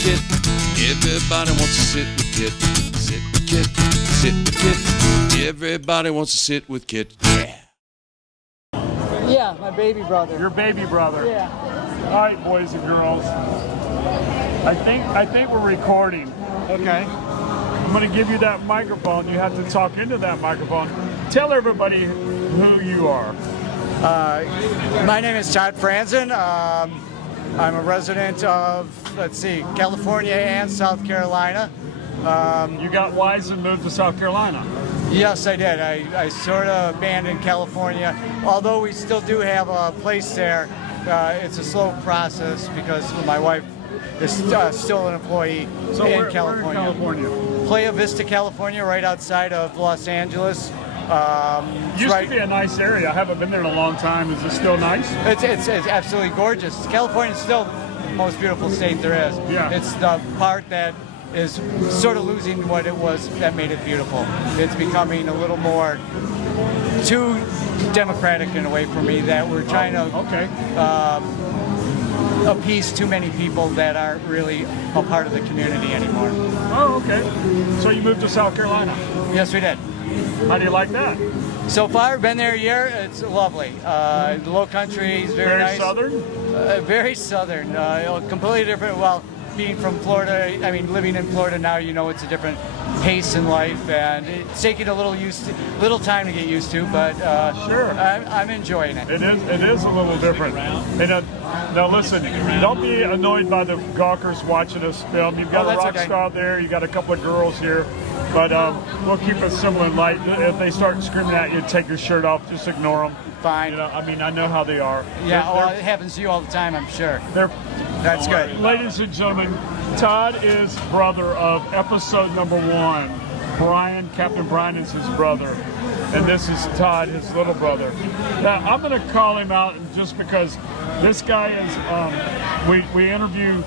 Kit. Everybody wants to sit with Kit. Sit with Kit. Sit with Kit. Everybody wants to sit with Kit. Yeah. Yeah, my baby brother. Your baby brother. Yeah. All right, boys and girls. I think we're recording. Okay. I'm going to give you that microphone. You have to talk into that microphone. Tell everybody who you are. My name is Todd Franzen. I'm a resident of, California and South Carolina. You got wise and moved to South Carolina. Yes, I did. I sort of abandoned California. Although we still do have a place there, it's a slow process because my wife is still an employee in California. Where in California? Playa Vista, California, right outside of Los Angeles. Used to be a nice area. I haven't been there in a long time. Is it still nice? It's absolutely gorgeous. California is still the most beautiful state there is. Yeah. It's the part that is sort of losing what it was that made it beautiful. It's becoming a little more too democratic in a way for me that we're trying to appease too many people that aren't really a part of the community anymore. Oh, okay. So you moved to South Carolina. Yes, we did. How do you like that? So far, been there a year. It's lovely. The Low Country is very nice. Southern? Very southern. Completely different. Well, being from Florida, I mean, living in Florida now, you know, it's a different pace in life, and it's taking a little time to get used to. But sure, I'm enjoying it. It is a little different. And now listen, don't be annoyed by the gawkers watching us film. You've got a rock star out there. You got a couple of girls here. But we'll keep it simple and light. If they start screaming at you, take your shirt off. Just ignore them. Fine. You know, I mean, I know how they are. Yeah, it happens to you all the time, I'm sure. That's good. Ladies and gentlemen, Todd is brother of episode number 1. Brian, Captain Brian is his brother. And this is Todd, his little brother. Now, I'm going to call him out just because this guy is, we interview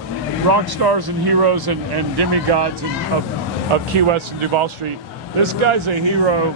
rock stars and heroes and demigods of Key West and Duval Street. This guy's a hero.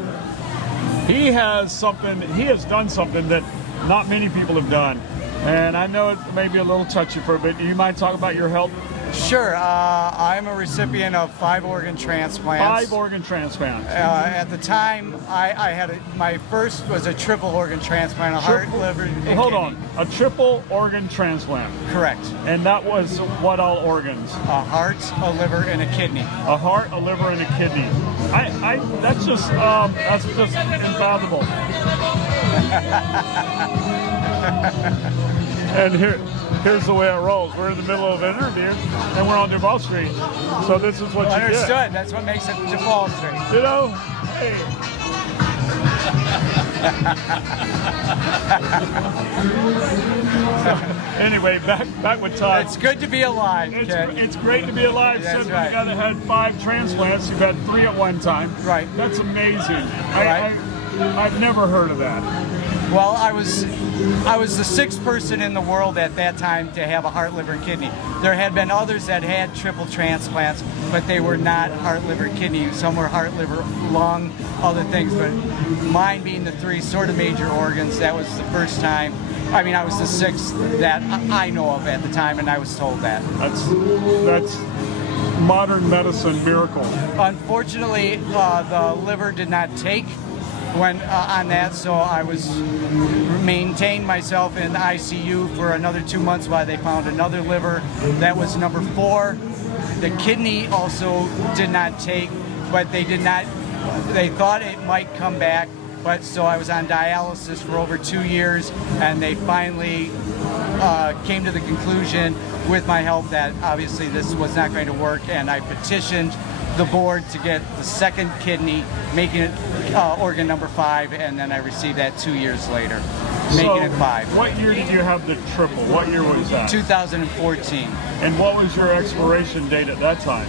He has done something that not many people have done. And I know it may be a little touchy for a bit. Do you mind talking about your health? Sure. I'm a recipient of 5 organ transplants. 5 organ transplants. At the time, I had my first was a triple organ transplant, a heart, liver, and kidney. Hold on, a triple organ transplant. Correct. And that was what all organs? A heart, a liver, and a kidney. A heart, a liver, and a kidney. That's just unfathomable. And here's the way it rolls. We're in the middle of an interview, and we're on Duval Street. So this is what you Understood. get. That's what makes it Duval Street. You know, hey. Anyway, back with Todd. It's good to be alive. It's great to be alive. That's Since right. you guys had 5 transplants, you've had 3 at one time. Right. That's amazing. Right. I've never heard of that. Well, I was the 6th person in the world at that time to have a heart, liver, and kidney. There had been others that had triple transplants, but they were not heart, liver, kidney. Some were heart, liver, lung, other things. But mine being the 3 sort of major organs, that was the first time. I mean, I was the 6th that I know of at the time, and I was told that. That's modern medicine miracle. Unfortunately, the liver did not take when on that, so I maintained myself in ICU for another 2 months while they found another liver that was number 4. The kidney also did not take, but they thought it might come back, but so I was on dialysis for over 2 years, and they finally came to the conclusion with my health that obviously this was not going to work, and I petitioned the board to get the 2nd kidney, making it organ number 5, and then I received that 2 years later, making it 5. What year did you have the triple? What year was that? 2014. And what was your expiration date at that time?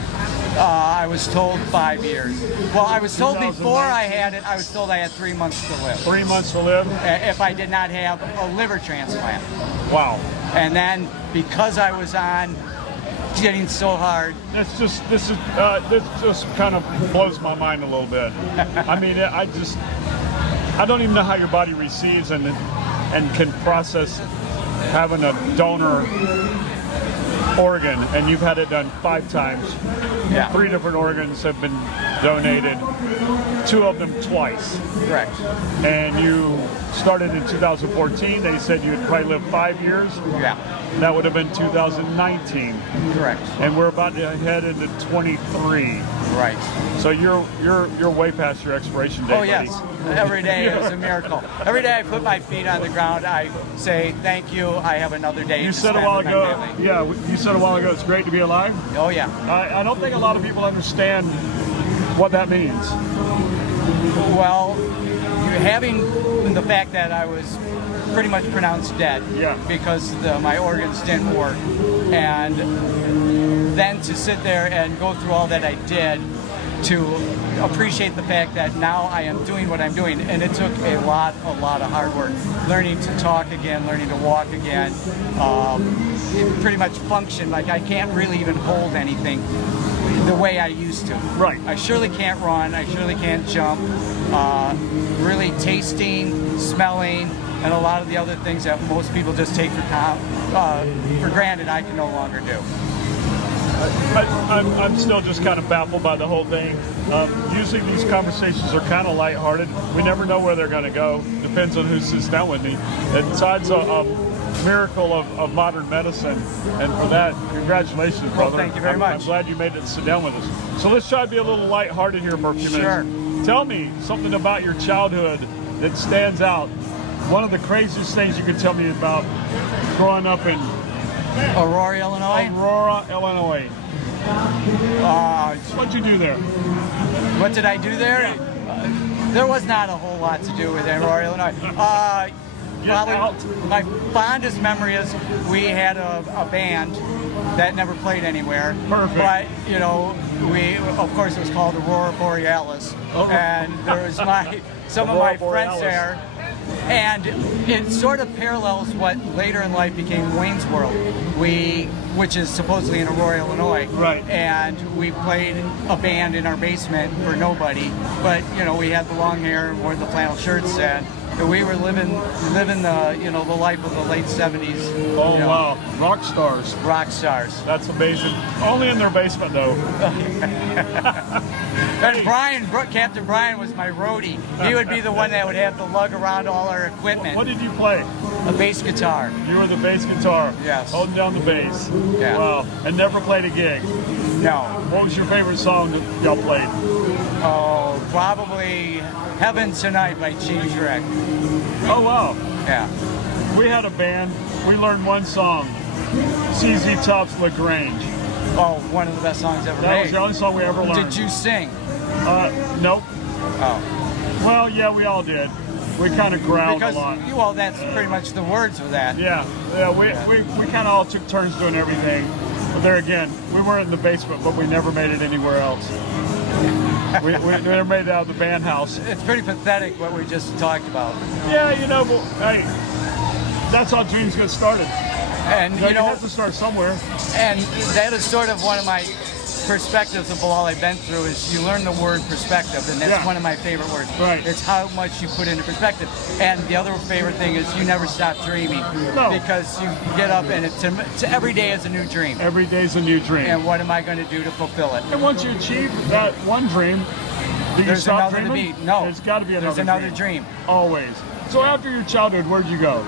I was told 5 years. Well, I was told before I had it, I was told I had 3 months to live. 3 months to live? If I did not have a liver transplant. Wow. And then because I was on getting so hard. This just kind of blows my mind a little bit. I mean, I don't even know how your body receives and can process having a donor organ, and you've had it done 5 times. Yeah. 3 different organs have been donated, 2 of them twice. Correct. And you started in 2014. They said you'd probably live 5 years. Yeah. That would have been 2019. Correct. And we're about to head into 23. Right. So you're way past your expiration date. Oh yes. Every day is a miracle. Every day I put my feet on the ground, I say thank you. I have another day. You to said a spend while with my ago. family. Yeah, you said a while ago. It's great to be alive. Oh yeah. I don't think a lot of people understand what that means. Well, having the fact that I was pretty much pronounced dead because my organs didn't work, and then to sit there and go through all that I did to appreciate the fact that now I am doing what I'm doing, and it took a lot of hard work, learning to talk again, learning to walk again, pretty much function. Like I can't really even hold anything the way I used to. Right. I surely can't run, I surely can't jump, really tasting, smelling, and a lot of the other things that most people just take for granted I can no longer do. I'm still just kind of baffled by the whole thing. Usually these conversations are kind of lighthearted. We never know where they're going to go. Depends on who sits down with me. And Todd's a miracle of modern medicine. And for that, congratulations, brother. Well, thank you very much. I'm glad you made it to sit down with us. So let's try to be a little lighthearted here for a few minutes. Sure. Tell me something about your childhood that stands out. One of the craziest things you could tell me about growing up in Aurora, Illinois? Aurora, Illinois. What'd you do there? What did I do there? There was not a whole lot to do with Aurora, Illinois. Probably my fondest memory is we had a band that never played anywhere. Perfect. But, you know, of course it was called Aurora Borealis. And there was some of my friends there. And it sort of parallels what later in life became Wayne's World, which is supposedly in Aurora, Illinois. Right. And we played a band in our basement for nobody, but you know we had the long hair and wore the flannel shirts, and we were living the life of the late '70s. Oh wow, rock stars. Rock stars. That's amazing. Only in their basement though. And Captain Brian was my roadie. He would be the one that would have to lug around all our equipment. What did you play? A bass guitar. You were the bass guitar. Yes. Holding down the bass. Yeah. Wow. And never played a gig. No. What was your favorite song that y'all played? Oh, probably Heaven Tonight by Cheese Wreck. Oh wow. Yeah. We had a band. We learned one song. CZ Top's LaGrange. Oh, one of the best songs ever That made. was the only song we ever learned. Did you sing? Nope. Oh. Well, yeah, we all did. We kind of growled a lot. Well, that's pretty much the words of that. Yeah, we kind of all took turns doing everything. But there again, we weren't in the basement, but we never made it anywhere else. we never made it out of the band house. It's pretty pathetic what we just talked about. Yeah, but hey, that's how dreams get started. And you have to start somewhere. And that is sort of one of my perspectives of all I've been through is you learn the word perspective, and that's one of my favorite words. Right. It's how much you put into perspective. And the other favorite thing is you never stop dreaming. No. Because you get up and every day is a new dream. Every day's a new dream. And what am I going to do to fulfill it? And once you achieve that one dream, do you There's stop another dreaming? to be. No. There's got to be another There's another dream. Always. So after your childhood, where'd you go?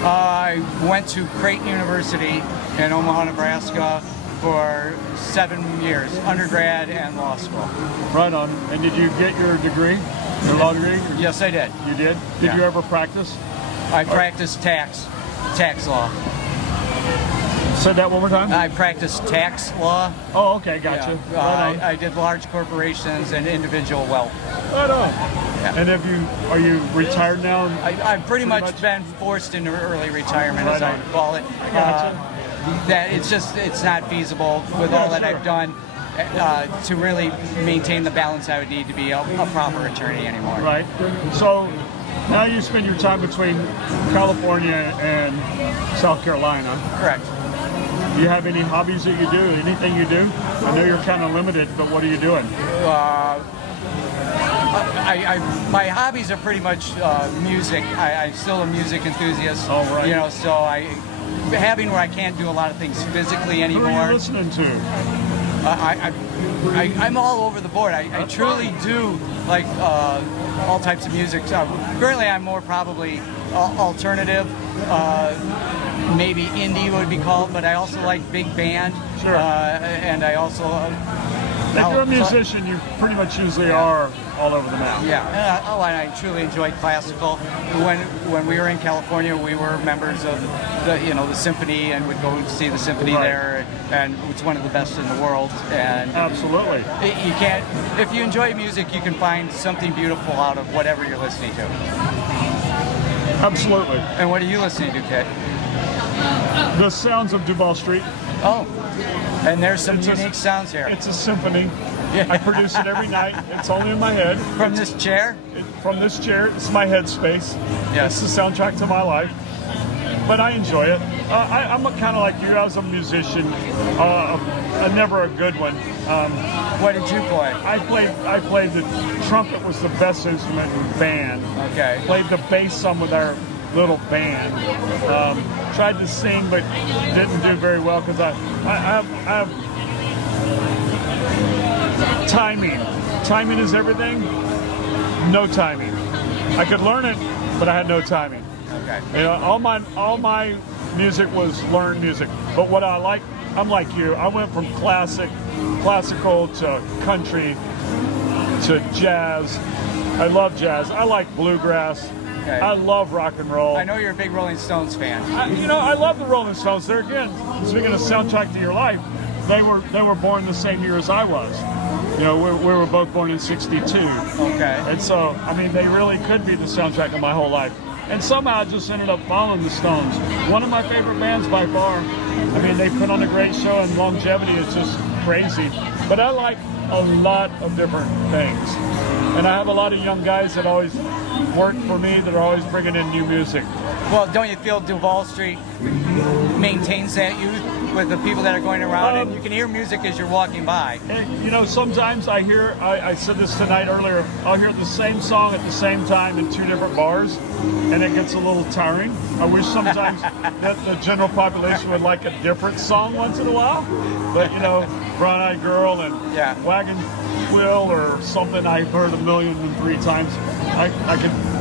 I went to Creighton University in Omaha, Nebraska for 7 years, undergrad and law school. Right on. And did you get your degree, your law degree? Yes, I did. You did? Did you ever practice? I practiced tax law. Say that one more time. I practiced tax law. Oh, okay, gotcha. Yeah. Right on. I did large corporations and individual wealth. Right on. Yeah. And are you retired now? I've pretty much been forced into early retirement, Right as I on. would call it. Gotcha. That it's not feasible with all that I've done to really maintain the balance I would need to be a proper attorney anymore. Right. So now you spend your time between California and South Carolina. Correct. Do you have any hobbies that you do? Anything you do? I know you're kind of limited, but what are you doing? My hobbies are pretty much music. I'm still a music enthusiast. Oh, right. So I having where I can't do a lot of things physically Who anymore. are you listening to? I'm all over the board. I truly do like all types of music. Currently, I'm more probably alternative, maybe indie would be called, but I also like big band. Sure. And I also. If you're a musician, you pretty much usually are all over the map. Yeah, and I truly enjoyed classical. When we were in California, we were members of the symphony, and would go see the symphony there, and it's one of the best in the world. And absolutely, you can't. If you enjoy music, you can find something beautiful out of whatever you're listening to. Absolutely. And what are you listening to, Kit? The sounds of Duval Street. Oh, and there's some unique sounds here. It's a symphony. Yeah. I produce it every night. It's only in my head. From this chair? From this chair. It's my headspace. Yes. It's the soundtrack to my life. But I enjoy it. I'm kind of like you. I was a musician. Never a good one. What did you play? I played the trumpet. Was the best instrument in the band. Okay. Played the bass some with our little band. Tried to sing, but didn't do very well because I have timing. Timing is everything. No timing. I could learn it, but I had no timing. Okay. You know, all my music was learned music. But what I like, I'm like you. I went from classical to country to jazz. I love jazz. I like bluegrass. Okay. I love rock and roll. I know you're a big Rolling Stones fan. I love the Rolling Stones. There again, speaking of soundtrack to your life, they were born the same year as I was. You know, we were both born in '62. Okay. And so, I mean, they really could be the soundtrack of my whole life. And somehow I just ended up following the Stones. One of my favorite bands by far. I mean, they put on a great show, and longevity is just crazy. But I like a lot of different things. And I have a lot of young guys that always work for me that are always bringing in new music. Well, don't you feel Duval Street maintains that youth with the people that are going around, and you can hear music as you're walking by? And, you know, sometimes I said this tonight earlier, I'll hear the same song at the same time in two different bars, and it gets a little tiring. I wish sometimes that the general population would like a different song once in a while. But, you know, Brown Eyed Girl and Wagon Wheel or something I've heard 1,003 times.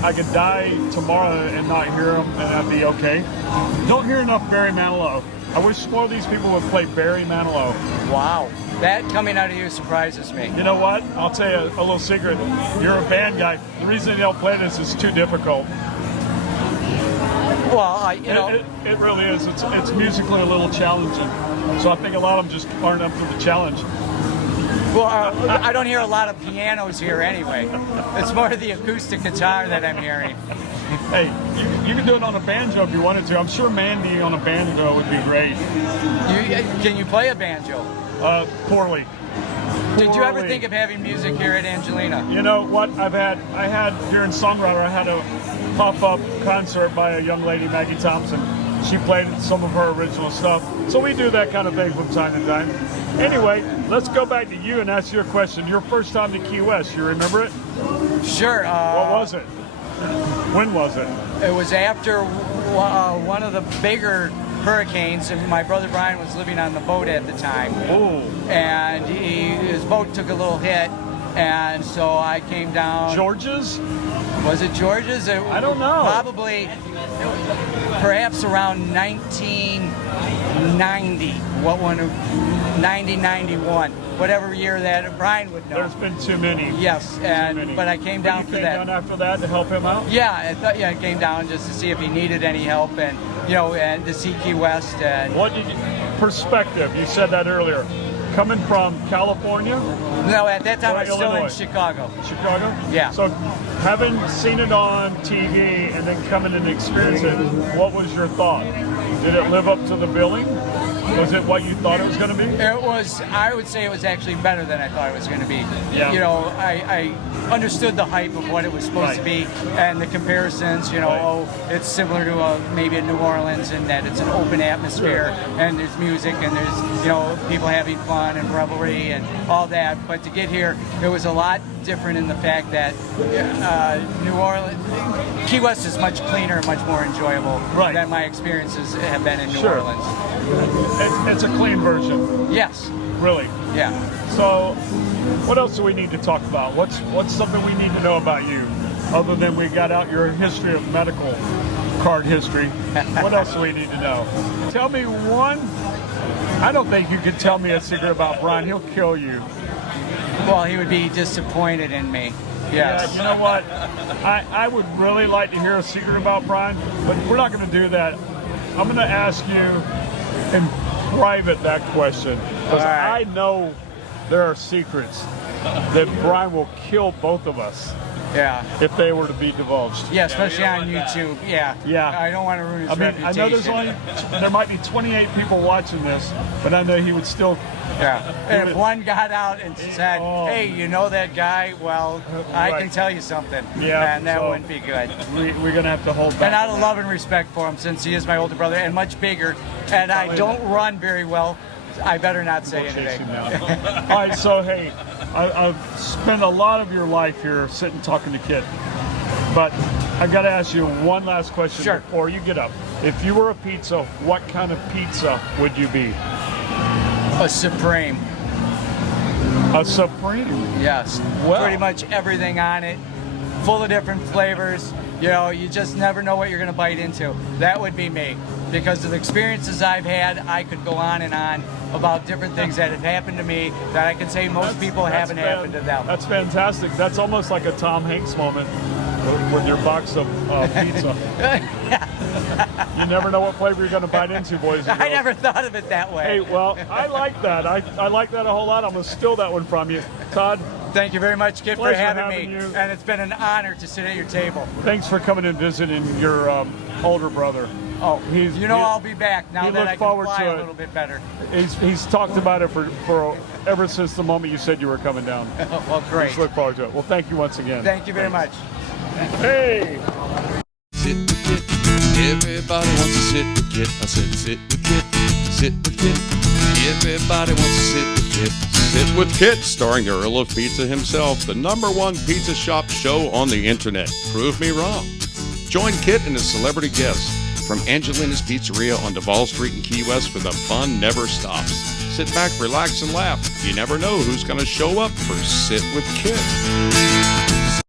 I could die tomorrow and not hear them, and that'd be okay. Don't hear enough Barry Manilow. I wish more of these people would play Barry Manilow. Wow. That coming out of you surprises me. You know what? I'll tell you a little secret. You're a band guy. The reason they don't play this is too difficult. Well, it really is. It's musically a little challenging. So I think a lot of them just aren't up to the challenge. Well, I don't hear a lot of pianos here anyway. It's more the acoustic guitar that I'm hearing. Hey, you can do it on a banjo if you wanted to. I'm sure Mandy on a banjo would be great. Can you play a banjo? Poorly. Did you ever think of having music here at Angelina? You know what? I had during Songwriter, I had a pop-up concert by a young lady, Maggie Thompson. She played some of her original stuff. So we do that kind of thing from time to time. Anyway, let's go back to you and ask your question. Your first time to Key West, you remember it? Sure. What was it? When was it? It was after one of the bigger hurricanes, and my brother Brian was living on the boat at the time. Oh. And his boat took a little hit, and so I came down. George's? Was it George's? I don't know. Probably, perhaps around 1990. What one? 91. Whatever year that Brian would know. There's been too many. Yes, but I came down for that. You came down after that to help him out? Yeah, I came down just to see if he needed any help, and and to see Key West. And what did perspective? You said that earlier. Coming from California? No, at that time I was still Illinois? in Chicago. Chicago? Yeah. So, having seen it on TV and then coming and experiencing it, what was your thought? Did it live up to the billing? Was it what you thought it was going to be? It was, I would say it was actually better than I thought it was going to be. Yeah. You know, I understood the hype of what it was supposed to be and the comparisons, you know, it's similar to maybe a New Orleans in that it's an open atmosphere and there's music and there's, you know, people having fun and revelry and all that. But to get here, it was a lot different in the fact that New Orleans, Key West is much cleaner, much more enjoyable than my experiences have been in New Orleans. It's a clean version. Yes. Really? Yeah. So, what else do we need to talk about? What's something we need to know about you, other than we got out your history of medical card history? What else do we need to know? Tell me one. I don't think you could tell me a secret about Brian. He'll kill you. Well, he would be disappointed in me. Yes. Yeah, you know what? I would really like to hear a secret about Brian, but we're not going to do that. I'm going to ask you in private that question, because I know there are secrets that Brian will kill both of us. Yeah. If they were to be divulged. Yeah, especially on YouTube. Yeah. Yeah. I don't want to ruin his reputation. I know there might be 28 people watching this, but I know he would still. Yeah. And if one got out and said, "Hey, you know that guy?" Well, I can tell you something. Yeah. And that wouldn't be good. We're gonna have to hold back. And out of love and respect for him, since he is my older brother and much bigger, and I don't run very well, I better not say anything. All right. So hey. I've spent a lot of your life here sitting talking to Kit, but I got to ask you one last question before you get up. If you were a pizza, what kind of pizza would you be? A Supreme. A Supreme? Yes. Well, pretty much everything on it, full of different flavors. You know, you just never know what you're going to bite into. That would be me. Because of the experiences I've had, I could go on and on about different things that have happened to me that I can say most people haven't happened to them. That's fantastic. That's almost like a Tom Hanks moment with your box of pizza. You never know what flavor you're going to bite into, boys and girls. I never thought of it that way. Hey, well, I like that. I like that a whole lot. I'm going to steal that one from you. Todd? Thank you very much, Kit, for having me. You. And it's been an honor to sit at your table. Thanks for coming and visiting your older brother. Oh, I'll be back now that I can fly a little bit better. He's talked about it for ever since the moment you said you were coming down. Well, great. Just look forward to it. Well, thank you once again. Thank you very much. Hey! Sit with Kit. Everybody wants to sit with Kit. I said sit with Kit. Sit with Kit. Everybody wants to sit with Kit. Sit with Kit, starring the Earl of Pizza himself, the #1 pizza shop show on the internet. Prove me wrong. Join Kit and his celebrity guests from Angelina's Pizzeria on Duval Street in Key West, where the fun never stops. Sit back, relax, and laugh. You never know who's going to show up for Sit with Kit.